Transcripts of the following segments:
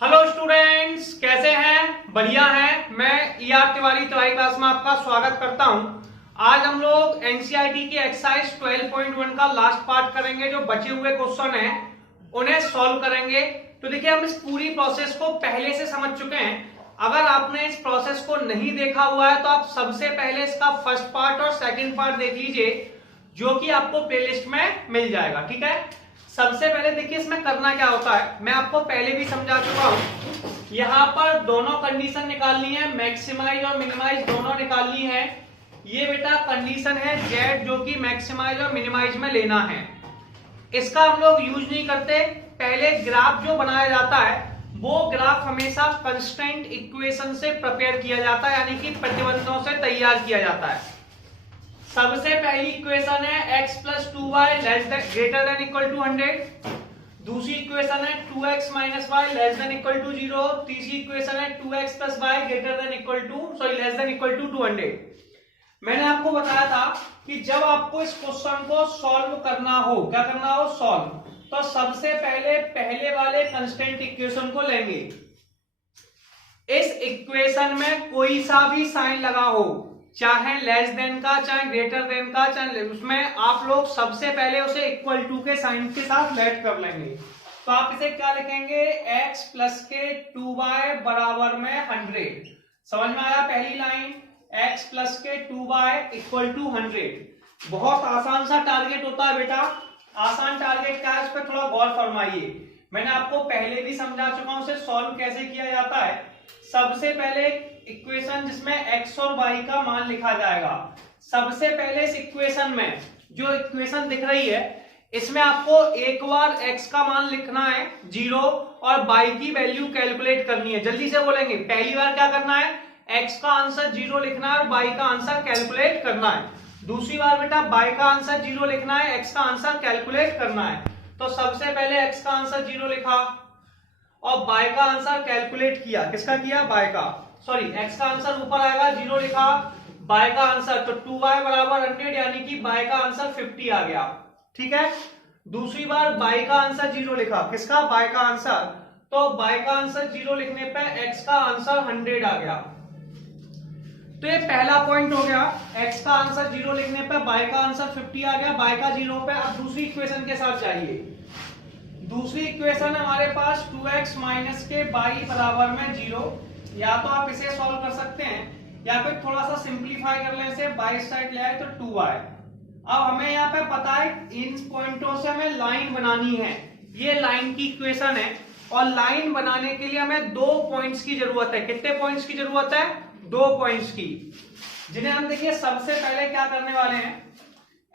Hello students, कैसे हैं? बढ़िया हैं। मैं ईआर तिवारी तिवारी क्लास में आपका स्वागत करता हूं। आज हम लोग एनसीईआरटी की एक्सरसाइज 12.1 का लास्ट पार्ट करेंगे। जो बचे हुए क्वेश्चन हैं उन्हें सॉल्व करेंगे। तो देखिए, हम इस पूरी प्रोसेस को पहले से समझ चुके हैं। अगर आपने इस प्रोसेस को नहीं देखा हुआ है तो आप सबसे पहले इसका फर्स्ट पार्ट और सेकेंड पार्ट देख लीजिए, जो कि आपको प्लेलिस्ट में मिल जाएगा। ठीक है, सबसे पहले देखिए इसमें करना क्या होता है। मैं आपको पहले भी समझा चुका हूं। यहां पर दोनों कंडीशन निकालनी है, मैक्सिमाइज और मिनिमाइज दोनों निकालनी है। ये बेटा कंडीशन है जेड, जो कि मैक्सिमाइज और मिनिमाइज में लेना है। इसका हम लोग यूज नहीं करते। पहले ग्राफ जो बनाया जाता है वो ग्राफ हमेशा कंस्ट्रेंट इक्वेशन से प्रिपेयर किया जाता है, यानी कि प्रतिबंधों से तैयार किया जाता है। सबसे पहली इक्वेशन है x plus 2y greater than equal to 100। दूसरी इक्वेशन है 2x minus y less than equal to 0। तीसरी इक्वेशन है 2x plus y greater than equal to less than equal to 200। मैंने आपको बताया था कि जब आपको इस क्वेश्चन को सॉल्व करना हो, क्या करना हो? सॉल्व। तो सबसे पहले वाले कंस्टेंट इक्वेशन को लेंगे। इस इक्वेशन में कोई सा भी साइन लगा हो, चाहे लेस देन का, चाहे ग्रेटर देन का, चाहे उसमें आप लोग सबसे पहले उसे इक्वल टू के साइन के साथ लेट कर लेंगे। तो आप इसे क्या लिखेंगे? x प्लस के 2y बराबर में 100। समझ में आया? पहली लाइन x प्लस के 2y इक्वल टू 100। बहुत आसान सा टारगेट होता है बेटा। आसान टारगेट क्या है, इस पर थोड़ा गौर फरमाइए। मैंने आपको पहले भी समझा चुका हूं उसे सॉल्व कैसे किया जाता है। सबसे पहले इक्वेशन जिसमें x और y का मान लिखा जाएगा। सबसे पहले इस इक्वेशन में जो इक्वेशन दिख रही है इसमें आपको एक बार x का मान लिखना है 0 और y की वैल्यू कैलकुलेट करनी है। जल्दी से बोलेंगे। पहली बार क्या करना है? x का आंसर 0 लिखना है और y का आंसर कैलकुलेट करना है। दूसरी बार बेटा y का आंसर 0 लिखना है, x का आंसर कैलकुलेट करना है। तो सबसे पहले x का आंसर 0 लिखा और y का आंसर कैलकुलेट किया। किसका किया? y का। सॉरी, x का आंसर ऊपर आएगा, 0 लिखा, y का आंसर तो 2y बराबर 100, यानी कि y का आंसर 50 आ गया। ठीक है। दूसरी बार y का आंसर 0 लिखा। किसका? y का आंसर। तो y का आंसर 0 लिखने पे x का आंसर 100 आ गया। तो ये पहला पॉइंट हो गया। x का आंसर 0 लिखने पे y का आंसर 50 आ गया, y का 0 पे। अब दूसरी इक्वेशन के साथ जाइए। दूसरी इक्वेशन हमारे पास 2x माइनस के y बराबर में 0। या तो आप इसे सॉल्व कर सकते हैं या फिर थोड़ा सा सिंपलीफाई कर ले, इसे बाई साइड ले आए तो 2y। अब हमें यहाँ पे पता है इन पॉइंटों से हमें लाइन बनानी है। ये लाइन की इक्वेशन है और लाइन बनाने के लिए हमें 2 पॉइंट्स की जरूरत है। कितने पॉइंट्स की जरूरत है? 2 पॉइंट्स की, जिन्हें हम देखिए सबसे पहले क्या करने वाले हैं।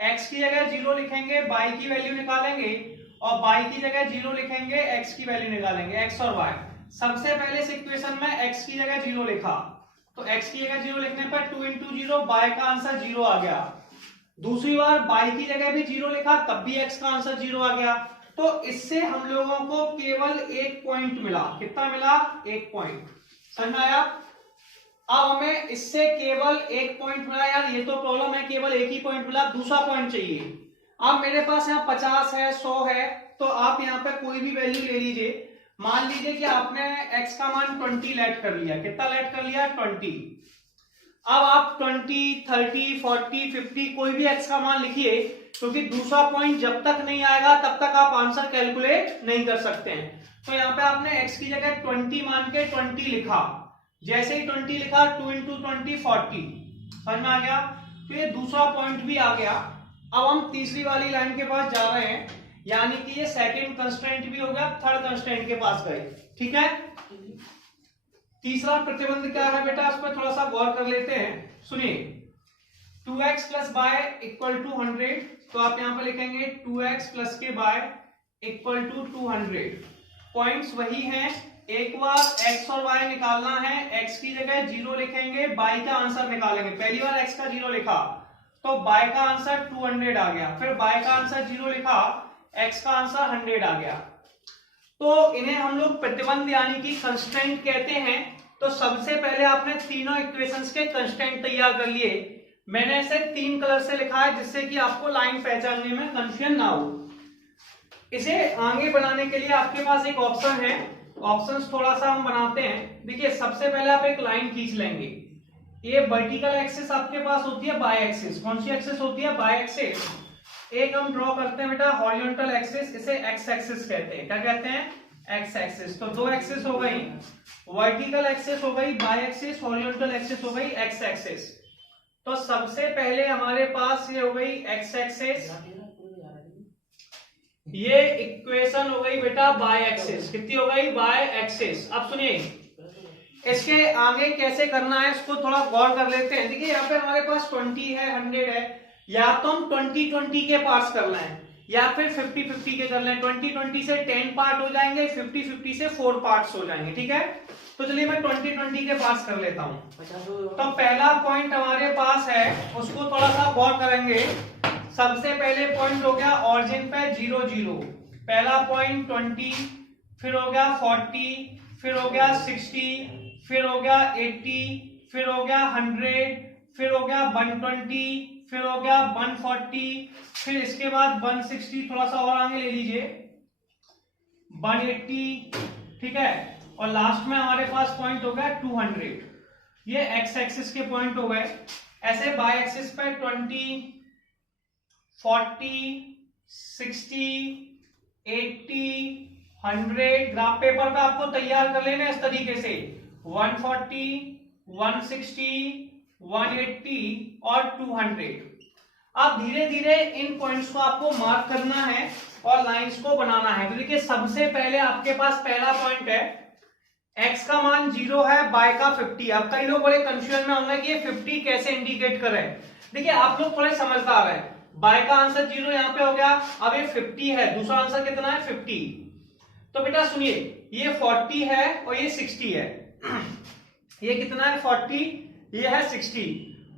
x की जगह 0 लिखेंगे, y की वैल्यू निकालेंगे और y की जगह 0 लिखेंगे, x की वैल्यू निकालेंगे, x और y। सबसे पहले इस इक्वेशन में x की जगह 0 लिखा, तो x की जगह 0 लिखने पर 2 इंटू 0, y का आंसर 0 आ गया। दूसरी बार y की जगह भी 0 लिखा, तब भी x का आंसर 0 आ गया। तो इससे हम लोगों को केवल 1 पॉइंट मिला। कितना मिला? 1 पॉइंट। समझ में आया? अब हमें इससे केवल 1 पॉइंट मिला। यार ये तो प्रॉब्लम है, केवल 1 ही पॉइंट मिला, दूसरा पॉइंट चाहिए। अब मेरे पास यहाँ 50 है, 100 है, तो आप यहाँ पे कोई भी वैल्यू ले लीजिए। मान लीजिए कि आपने x का मान 20 लेट कर लिया। कितना लेट कर लिया? 20। अब आप 20, 30, 40, 50 कोई भी x का मान लिखिए, क्योंकि दूसरा पॉइंट जब तक नहीं आएगा तब तक आप आंसर कैलकुलेट नहीं कर सकते हैं। तो यहाँ पे आपने x की जगह 20 मान के 20 लिखा। जैसे ही 20 लिखा, 2 इंटू 20 40। समझ में आ गया? तो ये दूसरा पॉइंट भी आ गया। अब हम तीसरी वाली लाइन के पास जा रहे हैं, यानी कि ये सेकंड कंस्ट्रेंट भी हो गया, थर्ड कंस्ट्रेंट के पास गए। ठीक है। तीसरा प्रतिबंध क्या है बेटा, इस पर थोड़ा सा गौर कर लेते हैं। सुनिए, 2x plus Y equal to 100। तो आप यहां पर लिखेंगे 2x प्लस के वाई इक्वल टू 200। पॉइंट्स वही हैं। एक बार x और y निकालना है, x की जगह 0 लिखेंगे, y का आंसर निकालेंगे। पहली बार x का 0 लिखा तो y का आंसर 200 आ गया, फिर y का आंसर 0 लिखा, x का आंसर 100 आ गया। तो इन्हें हम लोग प्रतिबंध यानी कि कंस्ट्रेंट कहते हैं। तो सबसे पहले आपने तीनों इक्वेशंस के कंस्ट्रेंट तैयार कर लिए। मैंने इसे 3 कलर से लिखा है, जिससे कि आपको लाइन पहचानने में कंफ्यूजन ना हो। इसे आगे बनाने के लिए आपके पास एक ऑप्शन है, ऑप्शंस थोड़ा सा हम बनाते हैं। देखिए सबसे पहले आप एक लाइन खींच लेंगे। ये वर्टिकल एक्सिस आपके पास होती है बाय एक्सिस। कौन सी एक्सिस होती है? By axis. एक हम ड्रॉ करते हैं बेटा हॉरिजॉन्टल एक्सिस, इसे एक्स एक्सिस कहते हैं। क्या कहते हैं? X axis. तो दो एक्सिस हो गई, वर्टिकल एक्सिस हो गई बाय एक्सिस, हॉरिजॉन्टल एक्सिस हो गई एक्स एक्सिस। तो सबसे पहले हमारे पास ये हो गई एक्स एक्सिस, ये इक्वेशन हो गई बेटा बाय एक्सिस। कितनी हो गई? By axis. अब सुनिए इसके आगे कैसे करना है इसको थोड़ा गौर कर लेते हैं। देखिए यहाँ पे हमारे पास 20 है, 100 है, या तो हम 20-20 के पार्ट्स कर लें या फिर 50-50 के कर लें। 20-20 से 10 पार्ट हो जाएंगे, 50-50 से 4 पार्ट्स हो जाएंगे। ठीक है, तो चलिए मैं 20-20 के पास कर लेता हूं। तो पहला पॉइंट हमारे पास है, उसको थोड़ा सा गौर करेंगे। सबसे पहले पॉइंट हो गया ऑरिजिन पे 0 0, पहला पॉइंट 20, फिर हो गया 40, फिर हो गया 60, फिर हो गया 80, फिर हो गया 100, फिर हो गया 120, फिर हो गया 140, फिर इसके बाद 160, थोड़ा सा और आगे ले लीजिए 180। ठीक है, और लास्ट में हमारे पास पॉइंट हो गया 200। ये एक्स एक्सिस के पॉइंट हो गए। ऐसे बाय एक्सिस पे 20, 40, 60, 80, 100 ग्राफ पेपर पे आपको तैयार कर लेना इस तरीके से 140, 160, 180 और 200। अब धीरे धीरे इन पॉइंट्स को आपको मार्क करना है और लाइंस को बनाना है। तो देखिए सबसे पहले आपके पास पहला पॉइंट है, x का मान 0 है, y का 50। अब कई लोग बड़े कंफ्यूजन में होंगे कि ये 50 कैसे इंडिकेट करें। देखिए आप लोग थोड़े समझदार हैं, y का आंसर 0 यहाँ पे हो गया, अब ये 50 है, दूसरा आंसर कितना है? 50। तो बेटा सुनिए ये 40 है और ये 60 है। ये कितना है? 40, ये है 60,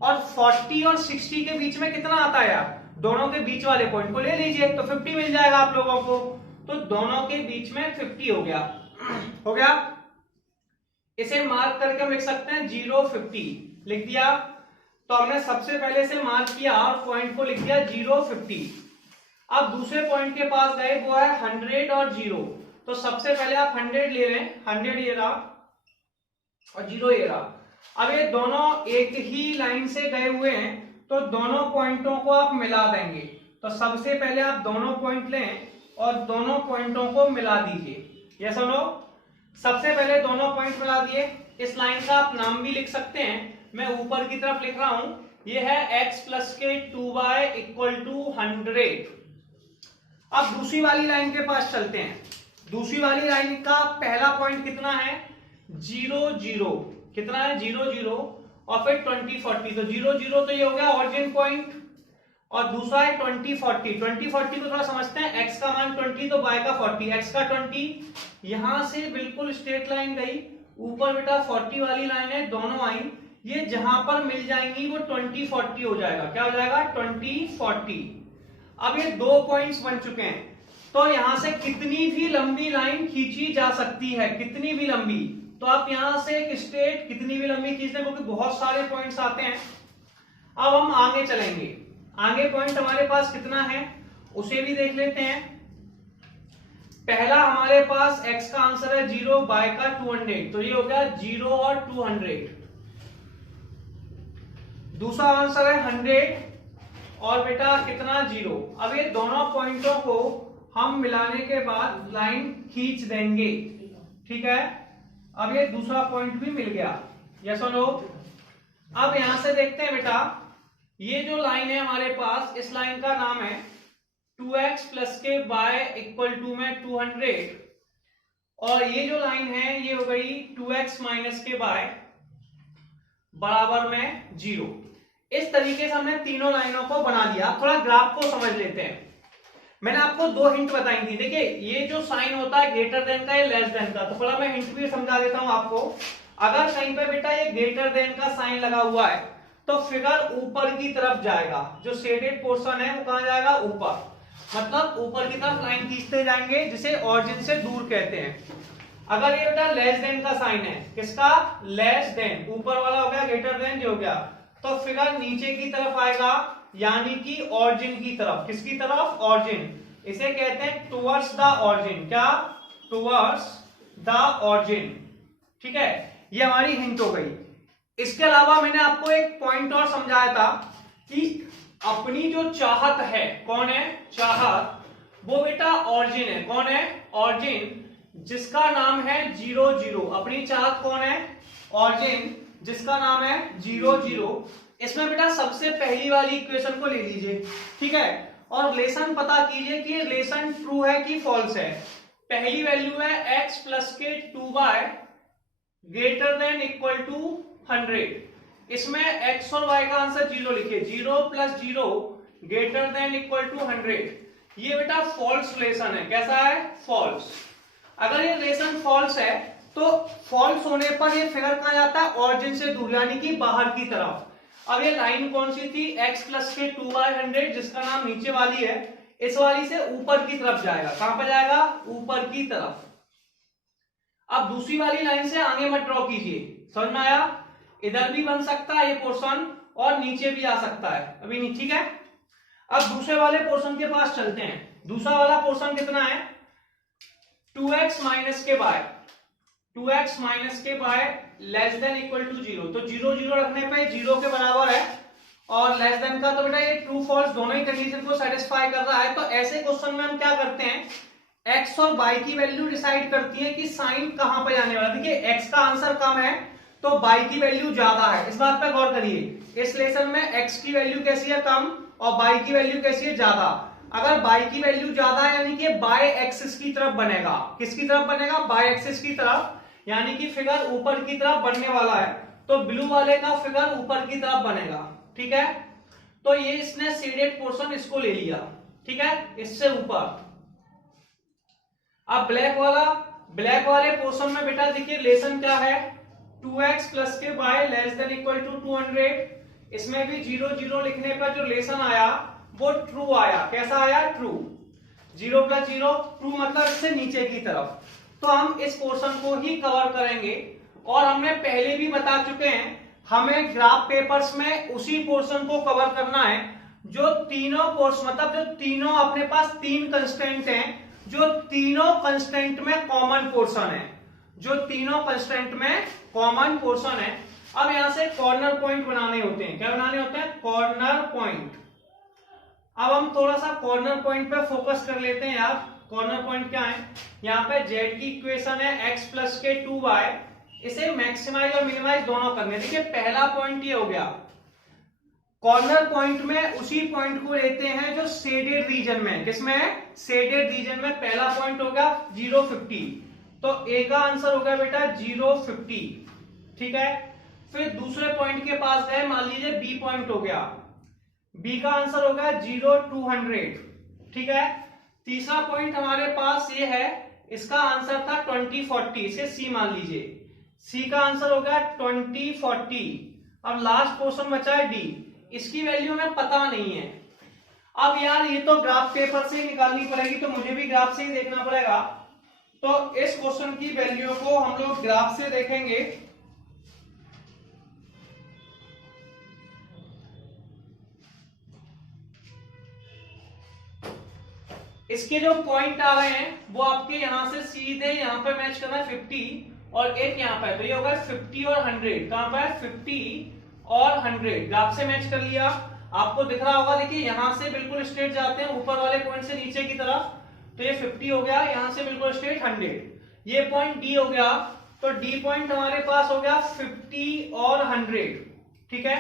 और 40 और 60 के बीच में कितना आता है यार? दोनों के बीच वाले पॉइंट को ले लीजिए तो 50 मिल जाएगा आप लोगों को। तो दोनों के बीच में 50 हो गया। हो गया, इसे मार्क करके हम लिख सकते हैं 0 50 लिख दिया। तो हमने सबसे पहले से मार्क किया और पॉइंट को लिख दिया 0 50। अब दूसरे पॉइंट के पास गए, वो है 100 और 0। तो सबसे पहले आप 100 ले रहे हैं, 100 ये रहा और 0 ये रहा। अब ये दोनों एक ही लाइन से गए हुए हैं तो दोनों पॉइंटों को आप मिला देंगे। तो सबसे पहले आप दोनों पॉइंट लें और दोनों पॉइंटों को मिला दीजिए। यस और नो? सबसे पहले दोनों पॉइंट मिला दिए। इस लाइन का आप नाम भी लिख सकते हैं, मैं ऊपर की तरफ लिख रहा हूं, ये है x प्लस के 2y इक्वल टू 100। अब दूसरी वाली लाइन के पास चलते हैं। दूसरी वाली लाइन का पहला पॉइंट कितना है? 0 0। कितना है? 0 0, और फिर 20 40। तो 0 0 तो ये हो गया ऑरिजिन पॉइंट, और दूसरा है 20 40। 20 40 को थोड़ा समझते हैं, x का मान 20 तो y का 40, x का 20, यहां से बिल्कुल स्ट्रेट लाइन गई, ऊपर बेटा 40 वाली लाइन है, दोनों आई, ये जहां पर मिल जाएंगी वो 20 40 हो जाएगा। क्या हो जाएगा? 20 40। अब ये दो पॉइंट्स बन चुके हैं, तो यहां से कितनी भी लंबी लाइन खींची जा सकती है, कितनी भी लंबी। तो आप यहां से एक स्ट्रेट कितनी भी लंबी खींच लें, क्योंकि बहुत सारे पॉइंट्स आते हैं। अब हम आगे चलेंगे, आगे पॉइंट हमारे पास कितना है उसे भी देख लेते हैं। पहला हमारे पास x का आंसर है 0, y का 200, तो ये हो गया 0 और 200। दूसरा आंसर है 100 और बेटा कितना? 0। अब ये दोनों पॉइंटों को हम मिलाने के बाद लाइन खींच देंगे। ठीक है, अब ये दूसरा पॉइंट भी मिल गया। यस और नो? अब यहां से देखते हैं बेटा, ये जो लाइन है हमारे पास, इस लाइन का नाम है 2x प्लस के y इक्वल टू में 200, और ये जो लाइन है ये हो गई 2x माइनस के y बराबर में 0। इस तरीके से हमने तीनों लाइनों को बना दिया। थोड़ा ग्राफ को समझ लेते हैं। मैंने आपको दो हिंट बताई थी। देखिए ये जो साइन होता है ग्रेटर देन का या लेस देन का, तो थोड़ा मैं हिंट भी समझा देता हूं आपको। अगर कहीं पे बेटा ये ग्रेटर देन का साइन लगा हुआ है तो फिगर ऊपर की तरफ जाएगा, जो शेडेड पोर्शन है वो कहां जाएगा? ऊपर, मतलब ऊपर की तरफ लाइन खींचते जाएंगे, जिसे ऑरिजिन से दूर कहते हैं। अगर ये बेटा लेस देन का साइन है, किसका? लेस देन, ऊपर वाला हो गया, ग्रेटर देन जो हो गया, तो फिगर नीचे की तरफ आएगा, यानी कि ऑरिजिन की तरफ। किसकी तरफ? ऑरिजिन। इसे कहते हैं टुवर्ड्स द ऑरिजिन। क्या? Towards the origin. ठीक है, ये हमारी हिंट हो गई। इसके अलावा मैंने आपको एक पॉइंट और समझाया था कि अपनी जो चाहत है, कौन है चाहत, वो बेटा ऑरिजिन है। कौन है ऑरिजिन, जिसका नाम है 0 0। अपनी चाहत कौन है ऑरिजिन, जिसका नाम है 0 0। इसमें बेटा सबसे पहली वाली इक्वेशन को ले लीजिए। ठीक है, और रिलेशन पता कीजिए कि रिलेशन ट्रू है कि फॉल्स है। पहली वैल्यू है x प्लस के 2y greater than equal to 100। इसमें x और y का आंसर 0 लिखिए। 0 plus 0 greater than equal to 100। ये बेटा फॉल्स रिलेशन है। कैसा है, फॉल्स। अगर ये रिलेशन फॉल्स है तो फॉल्स होने पर ये फिगर कहां जाता है, ऑरिजिन से दूर, यानी कि बाहर की तरफ। अब ये लाइन कौन सी थी, x प्लस के 2/100, जिसका नाम नीचे वाली है, इस वाली से ऊपर की तरफ जाएगा। कहां पर जाएगा, ऊपर की तरफ। अब दूसरी वाली लाइन से आगे मत ड्रॉ कीजिए, समझ में आया। इधर भी बन सकता है ये पोर्शन और नीचे भी आ सकता है, अभी नहीं। ठीक है, अब दूसरे वाले पोर्शन के पास चलते हैं। दूसरा वाला पोर्शन कितना है, 2x माइनस के बाय 2x माइनस के by less than equal to 0। तो 0 0 रखने पे 0 के बराबर है, और लेस देन का तो बेटा ये ट्रू फॉल्स दोनों ही कंडीशन को सेटिस्फाई कर रहा है। तो ऐसे क्वेश्चन में हम क्या करते हैं, x और y की वैल्यू डिसाइड करती है कि साइन कहां पे जाने वाला। देखिए x का आंसर कम है तो y की वैल्यू ज्यादा है, इस बात पे गौर करिए। इस लेसन में x की वैल्यू कैसी है, कम, और y की वैल्यू कैसी है, ज्यादा। अगर y की वैल्यू ज्यादा है यानी कि बाय एक्सिस की तरफ बनेगा। किसकी तरफ बनेगा, बाय एक्सिस की तरफ, यानी कि फिगर ऊपर की तरफ बनने वाला है। तो ब्लू वाले का फिगर ऊपर की तरफ बनेगा। ठीक है, तो ये इसने शेडेड पोर्शन इसको ले लिया। ठीक है, इससे ऊपर। अब ब्लैक वाले पोर्शन में बेटा देखिए रिलेशन क्या है, 2x प्लस के by less than equal to 200। इसमें भी 0 0 लिखने पर जो रिलेशन आया वो ट्रू आया। कैसा आया, ट्रू। 0 प्लस 0 ट्रू, मतलब इससे नीचे की तरफ। तो हम इस पोर्शन को ही कवर करेंगे, और हमने पहले भी बता चुके हैं हमें ग्राफ पेपर्स में उसी पोर्शन को कवर करना है जो तीनों पोर्शन, मतलब जो तीनों अपने पास 3 कंस्टेंट हैं, जो तीनों कंस्टेंट में कॉमन पोर्शन है, जो तीनों कंस्टेंट में कॉमन पोर्शन है। अब यहां से कॉर्नर पॉइंट बनाने होते हैं। क्या बनाने होते हैं, कॉर्नर पॉइंट। अब हम थोड़ा सा कॉर्नर पॉइंट पे फोकस कर लेते हैं यार। कॉर्नर पॉइंट क्या है, यहाँ पे z की इक्वेशन है x प्लस के 2y, इसे मैक्सिमाइज और मिनिमाइज दोनों करने। देखिए पहला पॉइंट ये हो गया। कॉर्नर पॉइंट में उसी पॉइंट को लेते हैं जो शेडेड रीजन में, किसमें, शेडेड रीजन में। पहला पॉइंट हो गया 0 50, तो a का आंसर हो गया बेटा 0 50। ठीक है, फिर दूसरे पॉइंट के पास गए, मान लीजिए b पॉइंट हो गया, b का आंसर हो गया 0 200। ठीक है, तीसरा पॉइंट हमारे पास ये है, इसका आंसर था 20 40, इसे c मान लीजिए, c का आंसर हो गया 20 40। अब लास्ट पोर्शन बचा है d, इसकी वैल्यू हमें पता नहीं है। अब यार ये तो ग्राफ पेपर से ही निकालनी पड़ेगी, तो मुझे भी ग्राफ से ही देखना पड़ेगा। तो इस क्वेश्चन की वैल्यू को हम लोग ग्राफ से देखेंगे। इसके जो पॉइंट आ रहे हैं वो आपके यहां से सीधे यहां पे मैच करना है 50 और एक यहां पे, तो ये होगा 50 और 100। कहां पर, 50 और 100 ग्राफ से मैच कर लिया। आपको दिख रहा होगा, देखिए यहां से बिल्कुल स्ट्रेट जाते हैं ऊपर वाले पॉइंट से नीचे की तरफ, तो ये 50 हो गया, यहां से बिल्कुल स्ट्रेट 100। ये पॉइंट डी हो गया, तो डी पॉइंट हमारे पास हो गया 50 और 100। ठीक है,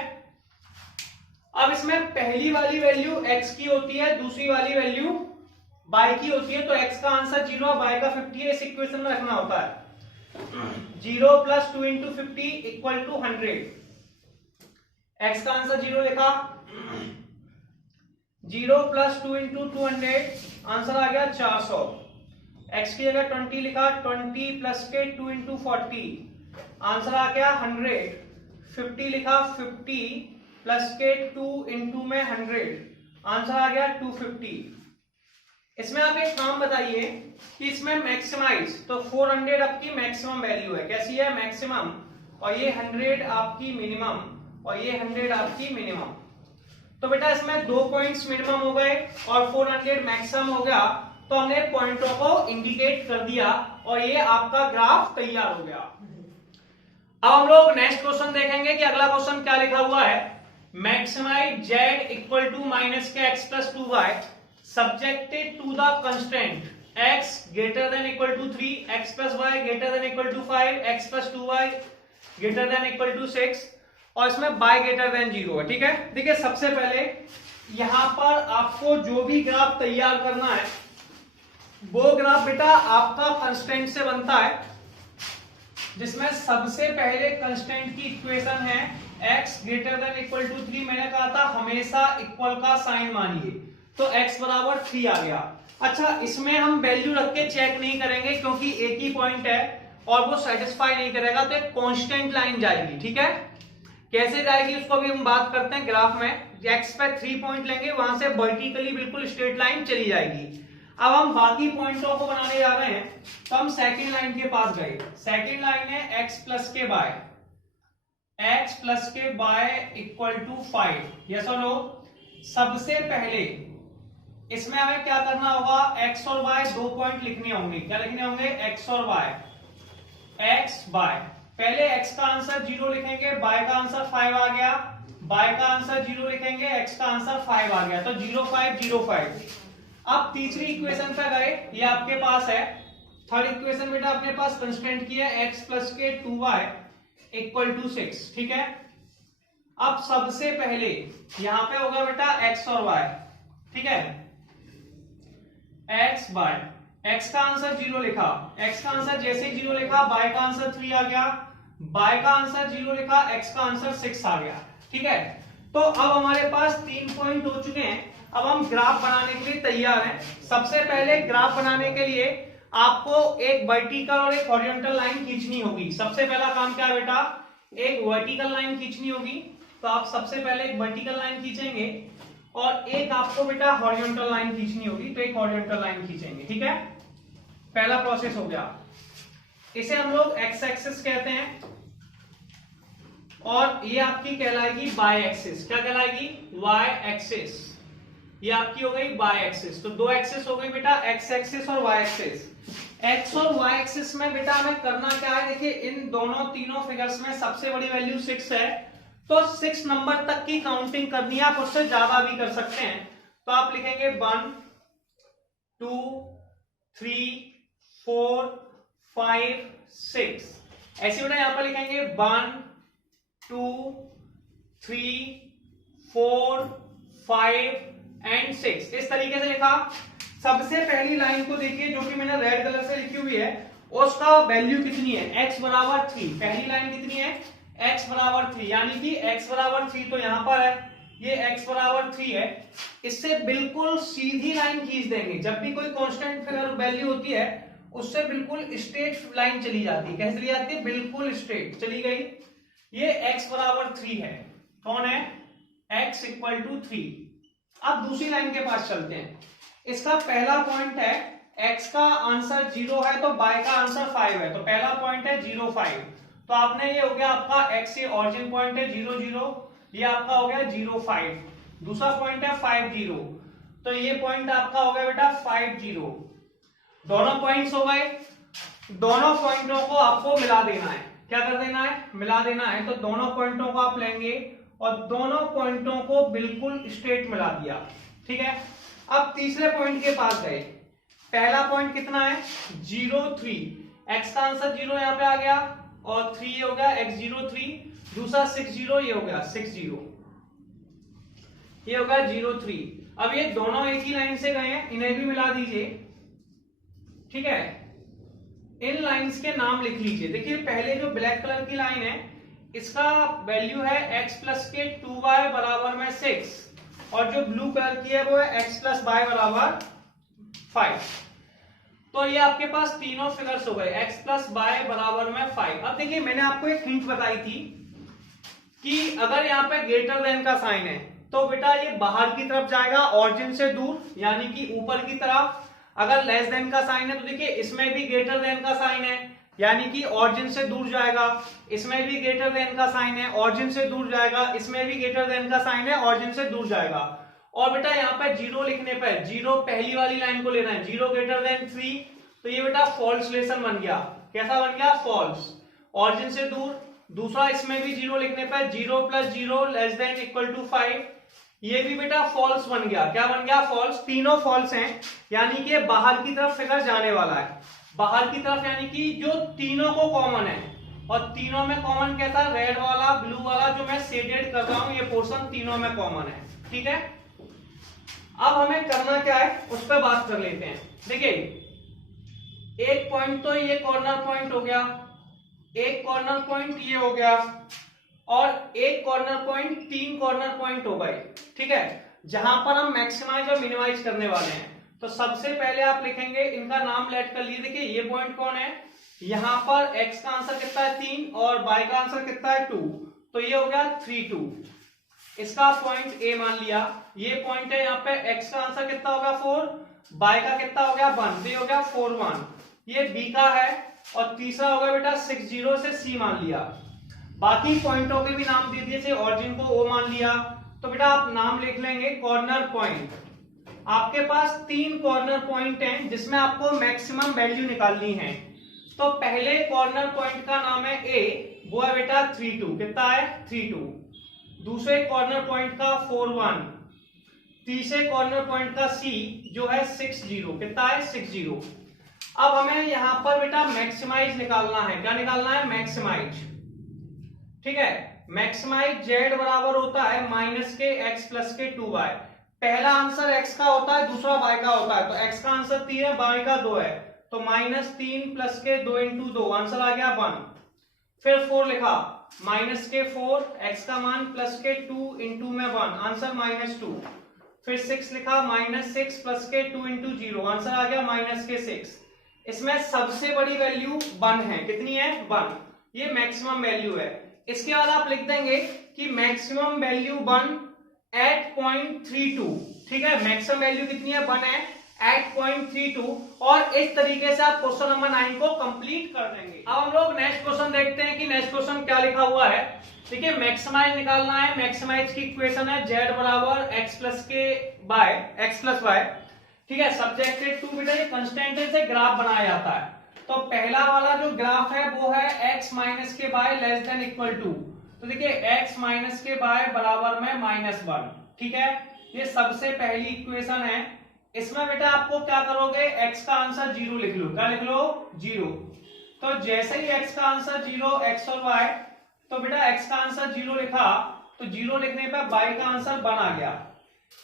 अब इसमें पहली वाली वैल्यू x की होती है, दूसरी वाली वैल्यू y की होती है। तो x का आंसर 0 और y का 50 है, इस इक्वेशन में रखना होता है। 0 plus 2 into 50 equal to 100। x का आंसर 0 लिखा, 0 प्लस 2 इंटू 200, आंसर आ गया 400। x की जगह 20 लिखा, 20 प्लस के 2 इंटू 40, आंसर आ गया 100। 50 लिखा, 50 प्लस के 2 इंटू में 100, आंसर आ गया 250। इसमें आप एक काम बताइए कि इसमें मैक्सिमाइज, तो 400 आपकी मैक्सिमम वैल्यू है, कैसी है, मैक्सिमम, और ये 100 आपकी मिनिमम, और ये 100 आपकी मिनिमम। तो बेटा इसमें 2 पॉइंट्स मिनिमम हो गए और 400 मैक्सिमम हो गया, तो हमने पॉइंटों को इंडिकेट कर दिया और ये आपका ग्राफ तैयार हो गया। अब हम लोग नेक्स्ट क्वेश्चन देखेंगे कि अगला क्वेश्चन क्या लिखा हुआ है। Maximize z equal to minus k x plus 2y subjected to the constraint x greater than equal to 3, x plus y greater than equal to 5, x plus 2y greater than equal to 6 और इसमें y greater than 0 है। ठीक है, देखिए सबसे पहले यहां पर आपको जो भी ग्राफ तैयार करना है वो ग्राफ बेटा आपका कंस्ट्रेंट से बनता है, जिसमें सबसे पहले कंस्टेंट की इक्वेशन है x greater than equal to 3। मैंने कहा था हमेशा इक्वल का साइन मानिए, तो x बराबर 3 आ गया। अच्छा, इसमें हम वैल्यू रख के चेक नहीं करेंगे क्योंकि एक ही पॉइंट है और वो सेटिस्फाई नहीं करेगा, तो एक कांस्टेंट लाइन जाएगी। ठीक है, कैसे जाएगी उसको भी हम बात करते हैं। ग्राफ में x पे 3 पॉइंट लेंगे, वहां से वर्टिकली बिल्कुल स्ट्रेट लाइन चली जाएगी। अब हम बाकी पॉइंटों को बनाने जा रहे हैं, तो हम सेकंड लाइन के पास गए। सेकंड लाइन है x प्लस के बाय इक्वल टू 5। यस और नो? सबसे पहले इसमें हमें क्या करना होगा, x और y 2 पॉइंट लिखने होंगे। क्या लिखने होंगे? x और y। x y, पहले x का आंसर 0 लिखेंगे, y का आंसर 5 आ गया, y का आंसर 0 लिखेंगे, x का आंसर 5 आ गया, तो 0 5 0 5। अब तीसरी इक्वेशन पे गए, ये आपके पास है। थर्ड इक्वेशन बेटा अपने पास कंस्टेंट की है x प्लस के 2y इक्वल टू 6। ठीक है, अब सबसे पहले यहां पे होगा बेटा x और y। ठीक है, x y, x का आंसर 0 लिखा, x का आंसर जैसे ही 0 लिखा y का आंसर 3 आ गया, y का आंसर 0 लिखा, x का आंसर 6 आ गया। ठीक है, तो अब हमारे पास 3 पॉइंट हो चुके हैं। अब हम ग्राफ बनाने के लिए तैयार हैं। सबसे पहले ग्राफ बनाने के लिए आपको एक वर्टिकल और एक हॉरिजॉन्टल लाइन खींचनी होगी। सबसे पहला काम क्या है बेटा, एक वर्टिकल लाइन खींचनी होगी। तो आप सबसे पहले एक वर्टिकल लाइन खींचेंगे और एक आपको बेटा हॉरिजॉन्टल लाइन खींचनी होगी, तो एक हॉरिजॉन्टल लाइन खींचेंगे। ठीक है, पहला प्रोसेस हो गया। इसे हम लोग एक्स एक्सिस कहते हैं और ये आपकी कहलाएगी वाई एक्सिस। क्या कहलाएगी? Y axis. ये आपकी हो गई वाई एक्सिस। तो 2 एक्सिस हो गई बेटा, एक्स एक्सिस और वाई एक्सिस। एक्स और वाई एक्सिस में बेटा हमें करना क्या है, देखिए इन दोनों तीनों फिगर्स में सबसे बड़ी वैल्यू 6 है, तो 6 नंबर तक की काउंटिंग करनी है। आप उससे ज्यादा भी कर सकते हैं, तो आप लिखेंगे 1 2 3 4 5 6। ऐसे बेटा यहां पर लिखेंगे 1 2 3 4 5 एंड 6। इस तरीके से लिखा। सबसे पहली लाइन को देखिए जो कि मैंने रेड कलर से लिखी हुई है, उसका वैल्यू कितनी है, x बराबर 3। पहली लाइन कितनी है, x बराबर 3, यानी कि x बराबर 3 तो यहां पर है, ये x बराबर 3 है। इससे बिल्कुल सीधी लाइन खींच देंगे। जब भी कोई कांस्टेंट फिगर वैल्यू होती है उससे बिल्कुल स्ट्रेट लाइन चली जाती है। कैसे चली जाती है? बिल्कुल स्ट्रेट चली गई। ये x बराबर 3 है। कौन है? x equal to 3। अब दूसरी लाइन के पास चलते हैं। इसका पहला पॉइंट है, x का आंसर 0 है तो y का आंसर 5 है, तो पहला पॉइंट है 0 5। तो आपने ये हो गया आपका x, ये ऑरिजिन पॉइंट है 0 0, ये आपका हो गया 0 5। दूसरा पॉइंट है 5 0, तो ये पॉइंट आपका हो गया बेटा 5 0। दोनों पॉइंट्स हो गए। दोनों पॉइंटों को आपको मिला देना है। क्या कर देना है? मिला देना है। तो दोनों पॉइंटों को आप लेंगे और दोनों पॉइंटों को बिल्कुल स्ट्रेट मिला दिया। ठीक है, अब तीसरे पॉइंट के पास गए। पहला पॉइंट कितना है? 0 3। x का आंसर 0 यहां पे आ गया और 3 हो गया x 0 3। दूसरा 6 0, ये हो गया 6 0, ये हो गया 0 3। अब ये दोनों एक ही लाइन से गए हैं, इन्हें भी मिला दीजिए। ठीक है, इन लाइंस के नाम लिख लीजिए। देखिए पहले जो ब्लैक कलर की लाइन है इसका वैल्यू है x प्लस के 2y बराबर में 6 और जो ब्लू कलर की है वो है x प्लस y बराबर 5। तो ये आपके पास तीनों फिगर्स हो गए, x प्लस y बराबर में 5। अब देखिए मैंने आपको एक हिंट बताई थी कि अगर यहाँ पे ग्रेटर देन का साइन है तो बेटा ये बाहर की तरफ जाएगा ऑरिजिन से दूर, यानी कि ऊपर की तरफ। अगर लेस देन का साइन है तो देखिए इसमें भी ग्रेटर देन का साइन है, यानी कि ऑरिजिन से दूर जाएगा। इसमें भी ग्रेटर देन का साइन है, ऑरिजिन से दूर जाएगा। इसमें भी ग्रेटर देन का साइन है, ऑरिजिन से दूर जाएगा। और बेटा यहाँ पे 0 लिखने पर 0 पहली वाली लाइन को लेना है, 0 ग्रेटर देन 3 तो ये बेटा फॉल्स रिलेशन बन गया। कैसा बन गया? फॉल्स। ऑरिजिन से दूर। दूसरा इसमें भी 0 लिखने पर 0 + 0 <= 5, ये भी बेटा फॉल्स बन गया। क्या बन गया? फॉल्स। तीनों फॉल्स हैं, यानी कि बाहर की तरफ फिगर जाने वाला है। बाहर की तरफ यानी कि जो तीनों को कॉमन है, और तीनों में कॉमन कैसा? रेड वाला, ब्लू वाला जो मैं शेडेड कर रहा हूं, ये पोर्शन तीनों में कॉमन है। ठीक है, अब हमें करना क्या है उस पर बात कर लेते हैं। देखिए, एक पॉइंट तो ये कॉर्नर पॉइंट हो गया, एक कॉर्नर पॉइंट ये हो गया, और एक कॉर्नर पॉइंट, 3 कॉर्नर पॉइंट हो गए। ठीक है, जहां पर हम मैक्सिमाइज और मिनिमाइज करने वाले हैं। तो सबसे पहले आप लिखेंगे, इनका नाम लेट कर लिए। देखिए, ये पॉइंट कौन है? यहां पर x का आंसर कितना है? 3, और y का आंसर कितना है? 2, तो ये हो गया 3, 2। इसका पॉइंट A मान लिया। ये पॉइंट है, यहाँ पे x का आंसर कितना होगा? 4, y का कितना हो गया? 1, ये हो गया 4, 1। ये B का है, और तीसरा होगा बेटा 6, 0 से C मान लिया। बाकी पॉइंटों के भी नाम दे दिए, जैसे ऑरिजिन को O मान लिया। तो बेटा आप नाम लिख लेंगे कॉर्नर पॉइंट। आपके पास 3 कॉर्नर पॉइंट हैं जिसमें आपको मैक्सिमम वैल्यू निकालनी है। तो पहले कॉर्नर पॉइंट का नाम है A, वो है बेटा 3, 2। कितना है? 3, 2। दूसरे कॉर्नर पॉइंट का 4, 1। तीसरे कॉर्नर पॉइंट का C जो है 6, 0। कितना है? 6, 0। अब हमें यहां पर बेटा मैक्सिमाइज निकालना है। क्या निकालना है? मैक्सिमाइज। ठीक है, मैक्सिमाइज z बराबर होता है माइनस के x प्लस के 2y। पहला आंसर x का होता है, दूसरा y का होता है। तो x का आंसर 3 है, y का 2 है, तो -3 प्लस के 2 × 2, आंसर आ गया 1। फिर 4 लिखा, माइनस के 4, x का मान प्लस के 2 × में 1, आंसर -2। फिर 6 लिखा, -6 प्लस के 2 × 0, आंसर आ गया -6। इसमें सबसे बड़ी वैल्यू 1 है। कितनी है? 1। ये मैक्सिमम वैल्यू है। इसके बाद आप लिख देंगे कि मैक्सिमम वैल्यू 1 at 0.32। ठीक है, मैक्सिमम वैल्यू कितनी है? 1 है at 0.32। और इस तरीके से आप क्वेश्चन नंबर 9 को कंप्लीट कर देंगे। अब हम लोग नेक्स्ट क्वेश्चन देखते हैं कि नेक्स्ट क्वेश्चन क्या लिखा हुआ है। देखिए, मैक्सिमाइज निकालना है। मैक्सिमाइज की इक्वेशन है z बराबर x प्लस के बाय x प्लस y। ठीक है, सब्जेक्टेड टू, बेटा ये कंस्टेंट से ग्राफ बनाया जाता है। तो पहला वाला जो ग्राफ है वो है x माइनस के बाय <= 2। तो देखिए, x माइनस के बाय बराबर में -1। ठीक है, ये सबसे पहली इक्वेशन है। इसमें बेटा आपको क्या करोगे? x का आंसर 0 लिख लो। क्या लिख लो? 0। तो जैसे ही x का आंसर 0, x और y, तो बेटा x का आंसर 0 लिखा, तो 0 लिखने पर y का आंसर 1 आ गया।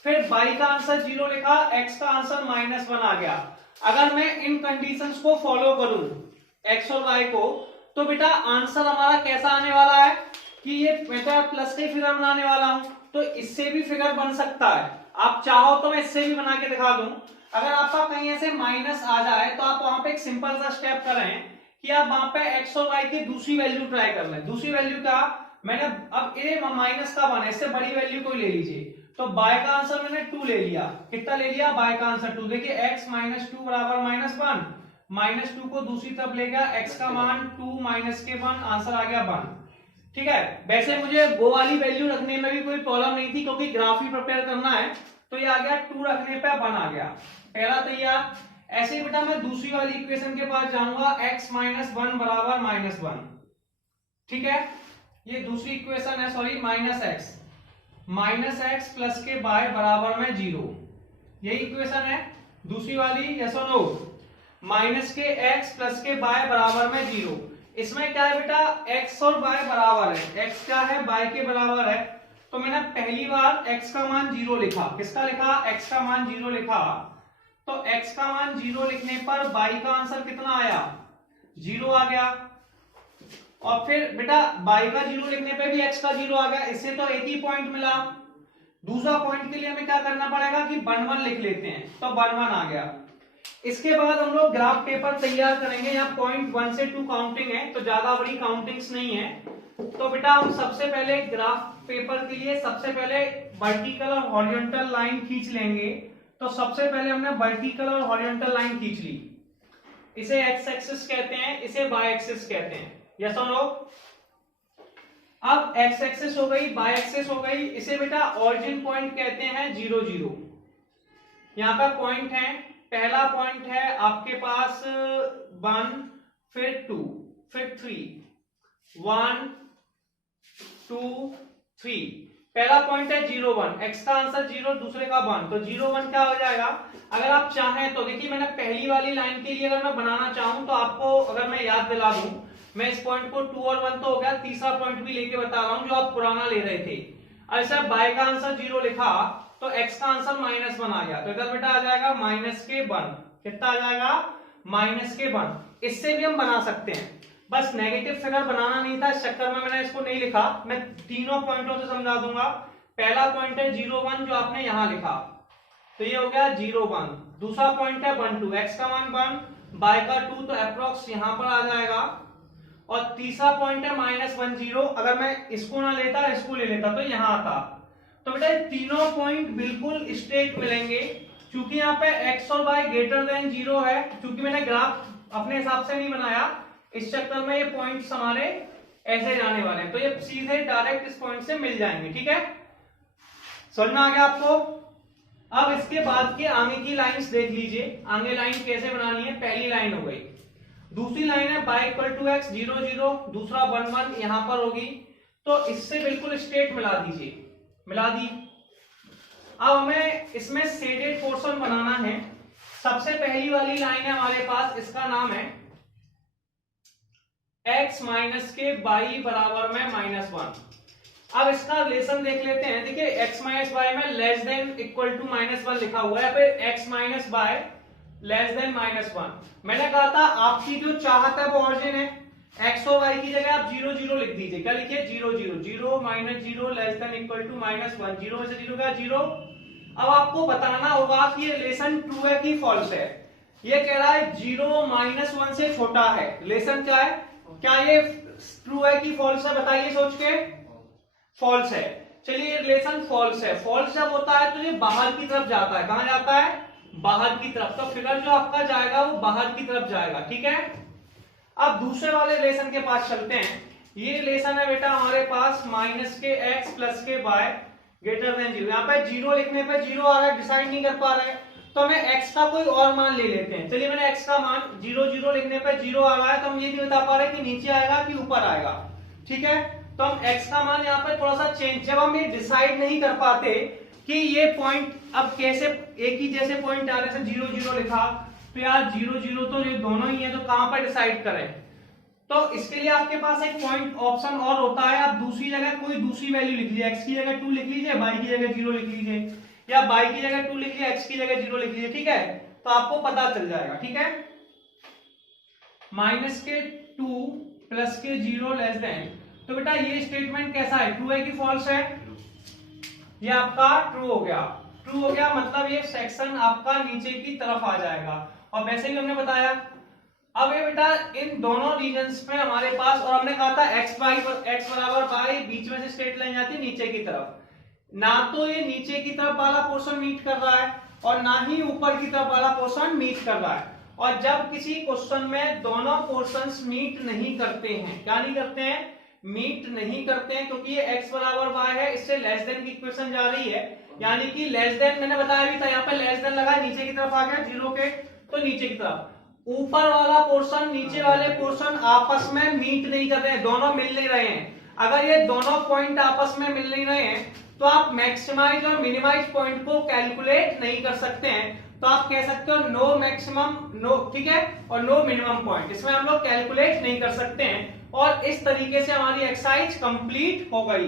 फिर y का आंसर 0 लिखा, x का आंसर -1 आ गया। अगर मैं इन कंडीशंस को फॉलो करूं, x और y को, तो बेटा आंसर हमारा कैसा आने वाला है कि ये बेटा प्लस के फिगर बनाने वाला हूं, तो इससे भी फिगर बन सकता है। आप चाहो तो मैं इससे भी बना के दिखा दूं। अगर आपका कहीं ऐसे माइनस आ जाए, तो आप वहां पे एक सिंपल सा स्टेप करें कि आप वहां पे x और y की दूसरी वैल्यू ट्राई कर लें। दूसरी वैल्यू क्या? मैंने अब ये माइनस का 1 है, इससे बड़ी वैल्यू कोई ले लीजिए। तो y का आंसर मैंने 2 ले लिया। कितना ले लिया? y का आंसर 2। देखिए, x -2 बराबर -1, -2 को दूसरी तरफ ले गया, x का मान 2 माइनस के 1, आंसर आ गया 1। ठीक है, वैसे मुझे वो वाली वैल्यू रखने में भी कोई प्रॉब्लम नहीं थी, क्योंकि ग्राफ ही प्रिपेयर करना है। तो ये आ गया 2 रखने पे 1 आ गया। पहला तैयार। ऐसे ही बेटा मैं दूसरी वाली इक्वेशन के पास जाऊंगा, x -1 बराबर -1। ठीक है, ये दूसरी इक्वेशन है, सॉरी -x प्लस के बाय बराबर में 0। यही इक्वेशन है दूसरी वाली, यस और नो? माइनस के x प्लस के बाय बराबर में 0। इसमें क्या है बेटा? x और y बराबर है। x क्या है? y के बराबर है। तो मैंने पहली बार x का मान 0 लिखा। किसका लिखा? x का मान 0 लिखा। तो x का मान 0 लिखने पर y का आंसर कितना आया? 0 आ गया। और फिर बेटा y का 0 लिखने पे भी x का 0 आ गया। इससे तो एक ही पॉइंट मिला। दूसरा पॉइंट के लिए हमें क्या करना पड़ेगा कि 1 1 लिख लेते हैं, तो 1 1 आ गया। इसके बाद हम लोग ग्राफ पेपर तैयार करेंगे। यहाँ पॉइंट 1 से 2 काउंटिंग है, तो ज्यादा बड़ी काउंटिंग्स नहीं है। तो बेटा हम सबसे पहले ग्राफ पेपर के लिए सबसे पहले वर्टिकल और हॉरिजॉन्टल लाइन खींच लेंगे। तो सबसे पहले हमने वर्टिकल और हॉरिजॉन्टल लाइन खींच ली। इसे एक्स एक्सिस कहते हैं, इसे वाई एक्सिस कहते हैं। यस और नो? अब एक्स एक्सिस हो गई, वाई एक्सिस हो गई। इसे बेटा ऑरिजिन पॉइंट कहते हैं 0 0। यहाँ पर पॉइंट है, पहला पॉइंट है आपके पास 1, फिर 2, फिर 3, 1 2 3। पहला पॉइंट है 0 1, x का आंसर 0, दूसरे का 1, तो 0 1 क्या हो जाएगा? अगर आप चाहें तो देखिए, मैंने पहली वाली लाइन के लिए अगर मैं बनाना चाहूं तो आपको अगर मैं याद दिला दूं, मैं इस पॉइंट को 2 और 1 तो हो गया, तीसरा पॉइंट भी लेके बता रहा हूं जो आप पुराना ले रहे थे। ऐसा y का आंसर 0 लिखा तो x का आंसर -1 आ गया, तो इधर बेटा आ जाएगा -1। कितना आ जाएगा? -1। इससे भी हम बना सकते हैं, बस नेगेटिव फिगर बनाना नहीं था, इस चक्कर में मैंने इसको नहीं लिखा। मैं तीनों पॉइंटों से समझा दूंगा। पहला पॉइंट है 0 1 जो आपने यहां लिखा, तो ये हो गया 0 1। दूसरा पॉइंट है 1 2, x का मान 1, y का 2, तो अप्रोक्स यहां पर आ जाएगा। और तीसरा पॉइंट है -1 0, अगर मैं इसको ना लेता इसको ले लेता तो यहां आता। तो बेटा तीनों पॉइंट बिल्कुल स्ट्रेट मिलेंगे, क्योंकि यहाँ पे x और y ग्रेटर देन 0 है। क्योंकि मैंने ग्राफ अपने हिसाब से नहीं बनाया, इस चक्कर में ये पॉइंट्स हमारे ऐसे जाने वाले हैं, तो ये सीधे डायरेक्ट इस पॉइंट से मिल जाएंगे। ठीक है, समझ में आ गया आपको? अब इसके बाद के आगे की लाइंस देख लीजिए, आगे लाइन कैसे बनानी है। पहली लाइन हो गई, दूसरी लाइन है y = x 0 0, दूसरा 1 1 यहां पर होगी, तो इससे बिल्कुल स्ट्रेट मिला दीजिए। मिला दी। अब हमें इसमें शेडेड पोर्शन बनाना है। सबसे पहली वाली लाइन है हमारे पास, इसका नाम है x माइनस के y बराबर में -1। अब इसका रिलेशन देख लेते हैं। देखिए x माइनस y में लेस देन इक्वल टू -1 लिखा हुआ है, फिर x minus y less than -1। मैंने कहा था आपकी जो चाहत है वो ऑरिजिन है, x और y की जगह आप 0 0 लिख दीजिए। क्या लिखिए? 0 0 0 -0 लेस देन इक्वल टू -1। 0 से 0 का 0। अब आपको बताना होगा कि ये रिलेशन ट्रू है कि फॉल्स है। ये कह रहा है 0 -1 से छोटा है। रिलेशन क्या है? क्या ये ट्रू है कि फॉल्स है? बताइए सोच के। फॉल्स है। चलिए रिलेशन फॉल्स है। फॉल्स जब होता है तो ये बाहर की तरफ जाता है। कहां जाता है? बाहर की तरफ। तो फिगर जो आपका जाएगा वो बाहर की तरफ जाएगा। ठीक है, अब दूसरे वाले रिलेशन के पास चलते हैं। ये रिलेशन है बेटा हमारे पास माइनस के x प्लस के y ग्रेटर देन 0। यहाँ पे 0 लिखने पे 0 आ रहा है, डिसाइड नहीं कर पा रहे, तो हमें x का कोई और मान ले लेते हैं। चलिए मैंने x का मान 0 0 लिखने पे 0 आ रहा है, तो हम ये नहीं बता पा रहे कि नीचे आएगा कि ऊपर आएगा। ठीक है, तो हम x का मान यहाँ पे थोड़ा सा चेंज, जब हम ये डिसाइड नहीं कर पाते कि ये पॉइंट अब कैसे एक ही जैसे पॉइंट आ रहे, 0 0 लिखा तो यार 0 0 तो ये दोनों ही है, तो कहां पर डिसाइड करें? तो इसके लिए आपके पास एक पॉइंट ऑप्शन और होता है, आप दूसरी जगह कोई दूसरी वैल्यू लिख लीजिए। x की जगह 2 लिख लीजिए, y की जगह 0 लिख लीजिए, या y की जगह 2 लिख लीजिए, x की जगह 0 लिख लीजिए। ठीक है, तो आपको पता चल जाएगा। ठीक है, माइनस के 2 प्लस के 0 लेस देन, तो बेटा ये स्टेटमेंट कैसा है? ट्रू है कि फॉल्स है? ये आपका ट्रू हो गया। ट्रू हो गया मतलब ये सेक्शन आपका नीचे की तरफ आ जाएगा। और वैसे ही हमने बताया, अब ये बेटा इन दोनों रीजन्स में हमारे पास, और हमने कहा था x बराबर y, बीच में से स्ट्रेट लाइन जाती है नीचे की तरफ। ना तो ये नीचे की तरफ वाला पोर्शन मीट कर रहा है और ना ही ऊपर की तरफ वाला पोर्शन मीट कर रहा है। और जब किसी क्वेश्चन में दोनों पोर्शंस मीट नहीं करते हैं, क्या नहीं करते हैं? मीट नहीं करते हैं, क्योंकि ये x बराबर y है, इससे लेस देन की इक्वेशन जा रही है, यानी कि लेस देन मैंने बताया भी था, यहाँ पे लेस देन लगा, नीचे की तरफ आ गया 0 के, तो नीचे की तरफ। ऊपर वाला पोर्शन नीचे वाले पोर्शन आपस में मीट नहीं कर रहे हैं, दोनों मिल नहीं रहे हैं। अगर ये दोनों पॉइंट आपस में मिल नहीं रहे हैं तो आप मैक्सिमाइज और मिनिमाइज पॉइंट को कैलकुलेट नहीं कर सकते हैं। तो आप कह सकते हो नो मैक्सिमम, नो, ठीक है, और नो मिनिमम पॉइंट, इसमें हम लोग कैलकुलेट नहीं कर सकते हैं। और इस तरीके से हमारी एक्सरसाइज कंप्लीट हो गई।